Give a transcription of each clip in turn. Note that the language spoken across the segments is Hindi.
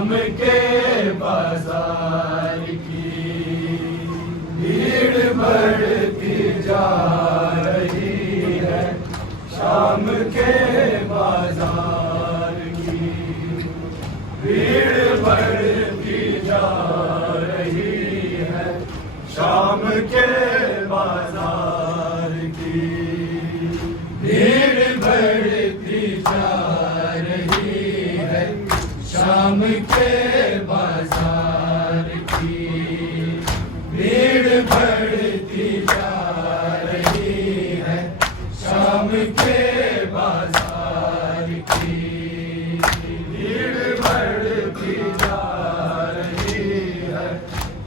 शाम के बाजार की भीड़ बढ़ती जा रही है। शाम के बाजार की भीड़ बढ़ती जा रही है। शाम के बाजार की भीड़ बढ़ती जा रही है। शाम के बाजार की भीड़ बढ़ती जा रही है। शाम के बाजार की भीड़ बढ़ती जा रही है।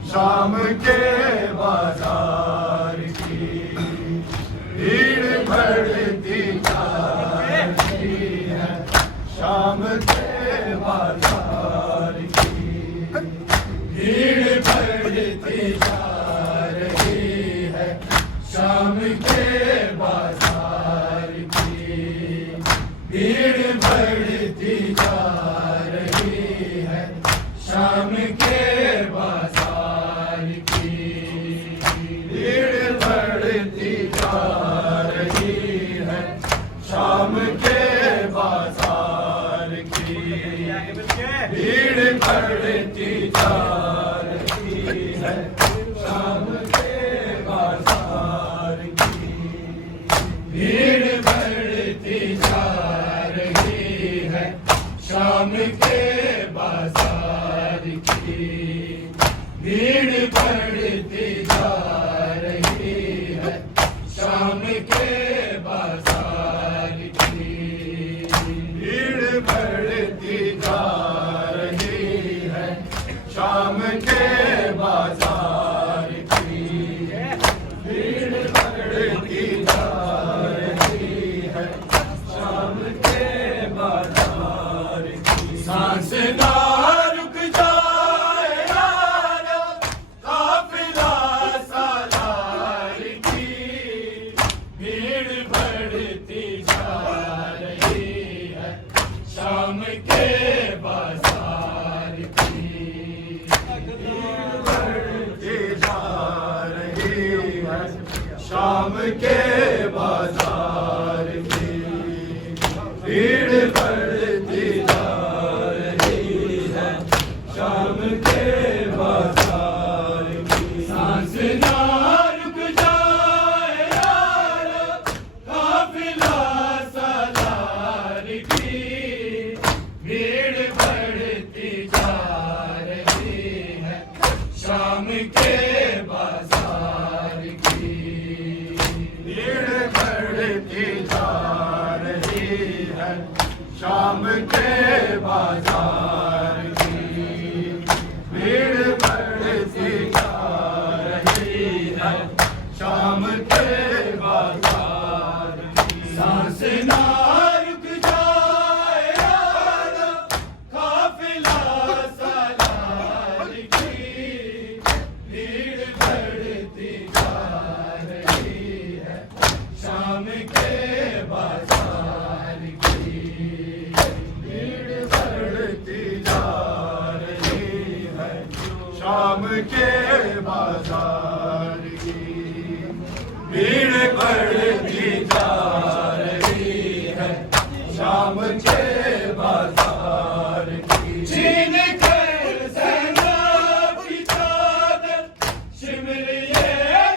शाम के बाजार की भीड़ बढ़ती जा रही है। शाम के बाजार की भीड़ बढ़ती जा रही है। शाम के बाजार की भीड़ बढ़ती जा रही है। शाम के बाजार की भीड़ बढ़ती जा रही है। शाम के बाजार की भीड़ बढ़ती जा रही है। शाम के बाजार की भीड़ बढ़ती जा रही है। शाम के बाजार की भीड़ बढ़ती जा रही है। शाम के बाजार की भीड़ बढ़ती जा रही है। शाम के बाजार की भीड़ बढ़ती जा रही है। शाम के बाजार की सांस ना रुक जाए यारा, काफिला सालार की भीड़ बढ़ती जा रही है। शाम के बाजार की भीड़ बढ़ती जा रही है। शाम के बाजार की भीड़ बढ़ती जा रही है। शाम के बाजार की सांस ना रुक जाए यारा, काफिला सालार की भीड़ बढ़ती जा रही है। शाम के बाजार की भीड़ बढ़ती जा रही है। शाम के बाजार की भीड़ बढ़ती जा रही है। शाम के बाजार की सांस ना रुक जाए यारा, काफिला सालार की भीड़ बढ़ती जा रही है। शाम के बाजार की भीड़ बढ़ती जा रही है। शाम के बाजार की भीड़ बढ़ती जा रही है। शाम के बाजार की छीन कर ज़ैनब की चादर, शिमर ये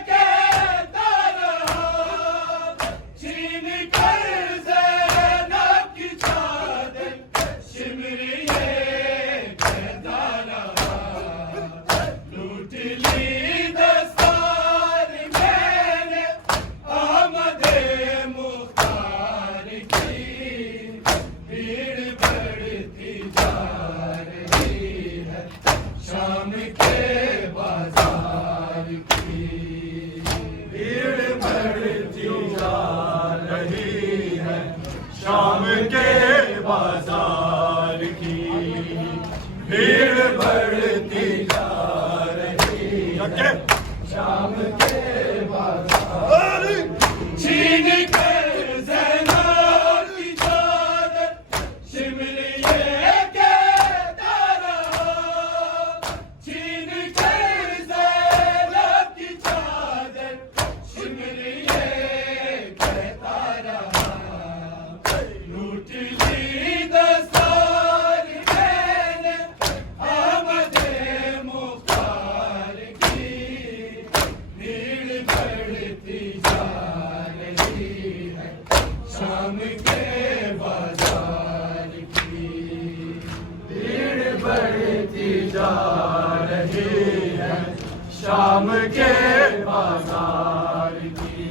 कहता रहा। छीन कर ज़ैनब की चादर, शिमर ये कहता रहा। लूट ली दस्तार मैंने आमदे मुख्तार की भीड़ बढ़ती जा रही है। शाम के बाजार की भीड़ बढ़ती जा रही है। शाम के बाजार की भीड़ बढ़ती जा रही है। शाम के बाजार छीन कर ज़ैनब की चादर, शिमर ये कहता रहा। रही है शाम के बाजार की। भीड़ बढ़ती जा रही है शाम के बाजार की।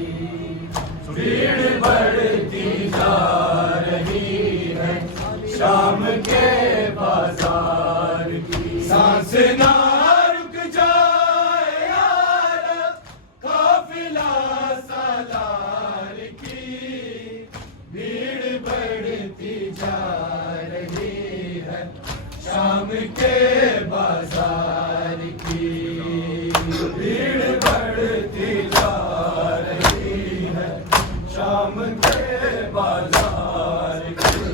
भीड़ बढ़ती जा रही है शाम के बाजार की। सांस ना रुक जाए यार काफिला सालार की। भीड़ बढ़ती जा रही है शाम के बाजार की। भीड़ बढ़ती जा रही है शाम के बाजार की।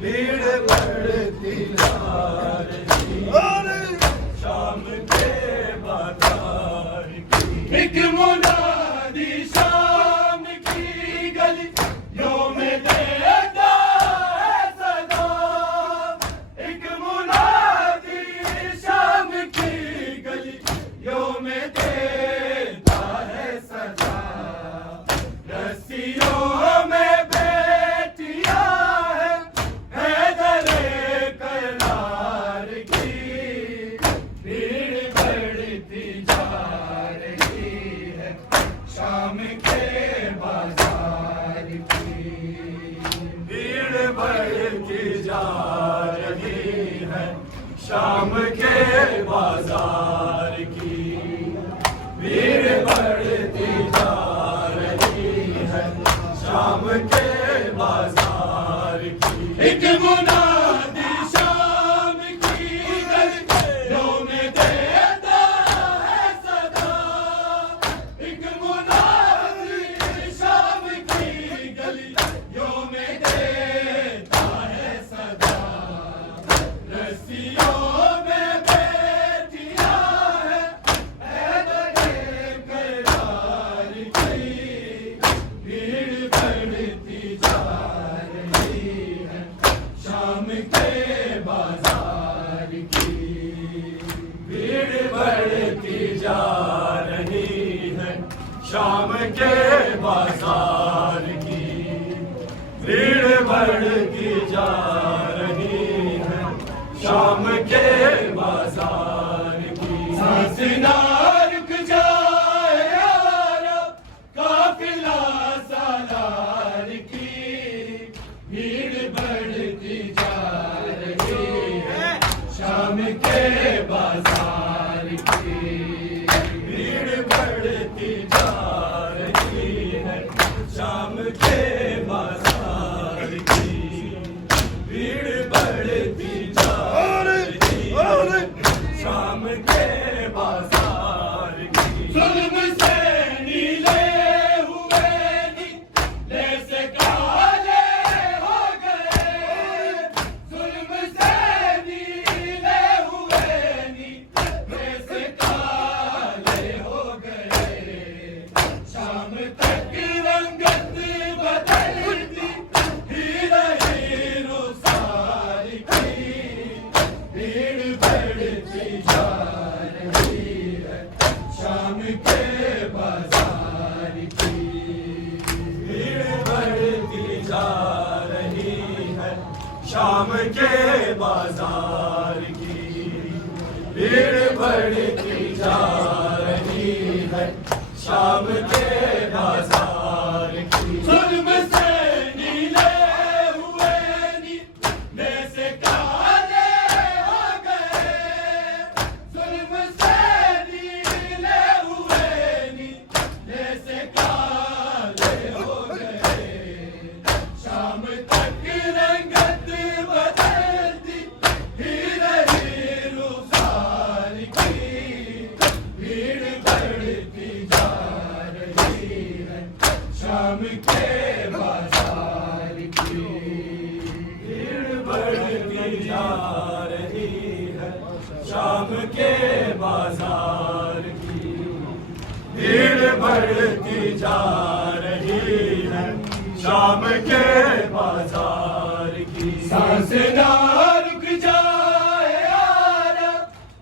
भीड़ बढ़ती जा रही है शाम के बाजार की। एक मुनादी शाम की गलियों में देता है सदा। एक मुनादी शाम की गलियों में देता है सदा। रस्सियों में बैठिया है हैदरे करार की। भीड़ बढ़ती जा रही है शाम के बाजार की। भीड़ बढ़ती जा रही है शाम के बाजार की। भीड़ बढ़ती जा रही है शाम के बाजार की। एक मुनादी शाम की गलियों में देता है सदा। एक मुनादी शाम की गलियों में देता है सदा। रस्सियों में बैठिया है हैदरे करार की। भीड़ बढ़ती जा रही है शाम के बाजार की। भीड़ बढ़ती जा रही है शाम के बाजार की। भीड़ बढ़ती जा रही है शाम के बाजार की। सांस ना रुक जाए यार काफिला सालार की। भीड़ बढ़ती जा रही है शाम के बाजार की। भीड़ बढ़ती जा रही है शाम के बाजार की। भीड़ बढ़ती जा रही है शाम के बाजार की। जुल्म से नीले हुए नीले से काले हो गए। जुल्म से नीले हुए नीले से काले हो गए। शाम तक रंगत बदलती ही रही रुसार की। भीड़ बढ़ती जा रही है शाम के बाजार की। भीड़ बढ़ती जा रही है शाम के बाजार की। भीड़ बढ़ती जा रही है शाम के बाजार की। जुल्म से नीले हुए नीले से काले हो गए। जुल्म से नीले हुए नीले से काले हो गए। शाम तक रंगत बदलती ही रही रुसार की। भीड़ बढ़ती जा रही है शाम के बाजार की। भीड़ बढ़ती जा रही है शाम के बाजार की। भीड़ बढ़ती जा रही है शाम के बाजार की। सांस ना रुक जाए यार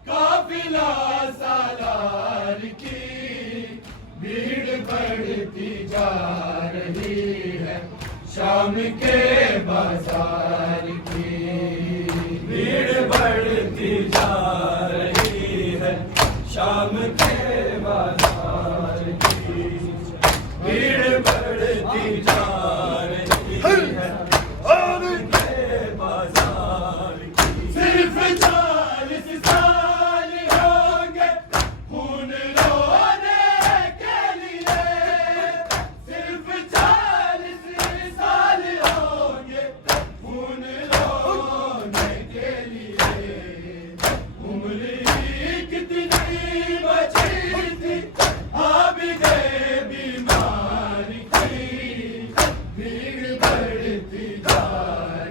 काफिला सालार की। भीड़ बढ़ती जा रही है शाम के बाजार की भीड़ बढ़ती जा रही है शाम के बाजार की भीड़ बढ़ती जा रही है शाम के बाजार की सिर्फ 40 साल होंगे खून रोने के लिए सिर्फ 40 साल होंगे खून रोने के लिए उम्र कितनी बची थी आबिदे बीमारी की भीड़ बढ़ती जा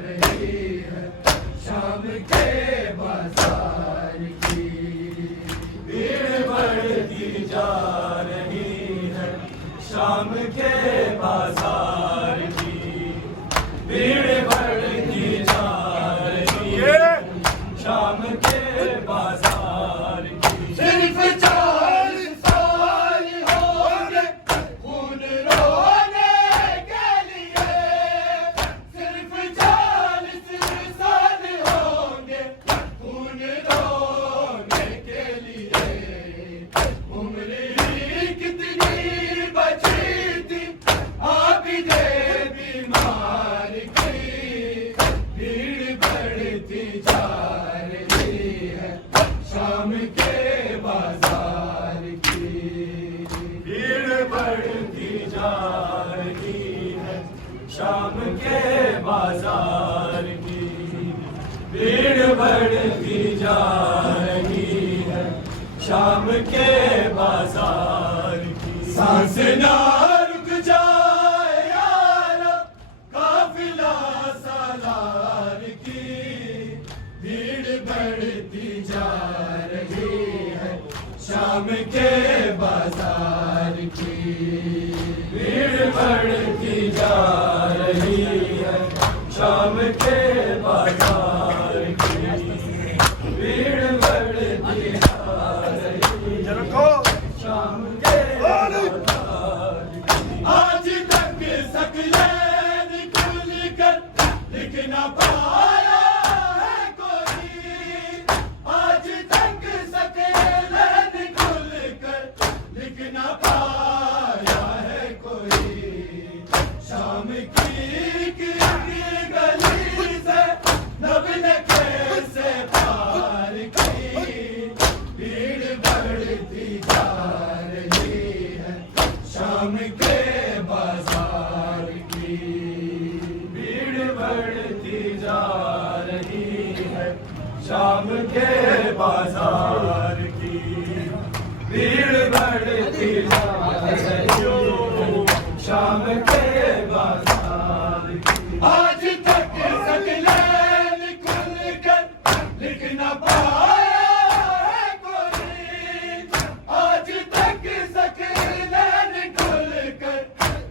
रही है शाम के बाजार की भीड़ बढ़ती जा रही है शाम के बाजार की भीड़ बढ़ती जा रही है शाम के बाजार की सिर्फ 40 साल होंगे खून रोने के लिए सिर्फ 40 साल होंगे खून रोने के लिए उम्र कितनी बची थी आबिदे बीमार की भीड़ बढ़ती जा रही है शाम के बाजार की भीड़ बढ़ती जा रही है शाम के बाजार की भीड़ बढ़ती जा रही है शाम के बाजार की सांस ना रुक जाए यारा काफिला सालार की भीड़ बढ़ती जा रही है शाम के बाजार की भीड़ बढ़ती जा रही है शाम के बाजार की भीड़ बढ़ती जा रही है शाम के बाजार की आज तक सकलैन खुल कर लिख ना पाया है कोई आज तक सकलैन खुल कर लिख ना पाया है कोई शाम की गली से नब ने कैसे पार की भीड़ बढ़ती जा रही है शाम के बाजार की भीड़ बढ़ती जा रही है शाम के बाजार की भीड़ बढ़ती जा रही है शाम के बाजार की आज तक सकलैन खुल कर लिख ना पाया है कोई आज तक सकलैन खुल कर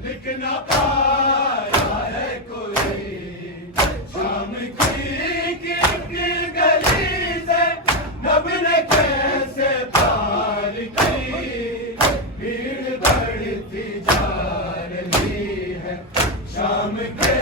लिख ना पाया है कोई शाम की गली से नब ने कैसे पार की भीड़ बढ़ती जा रही है शाम के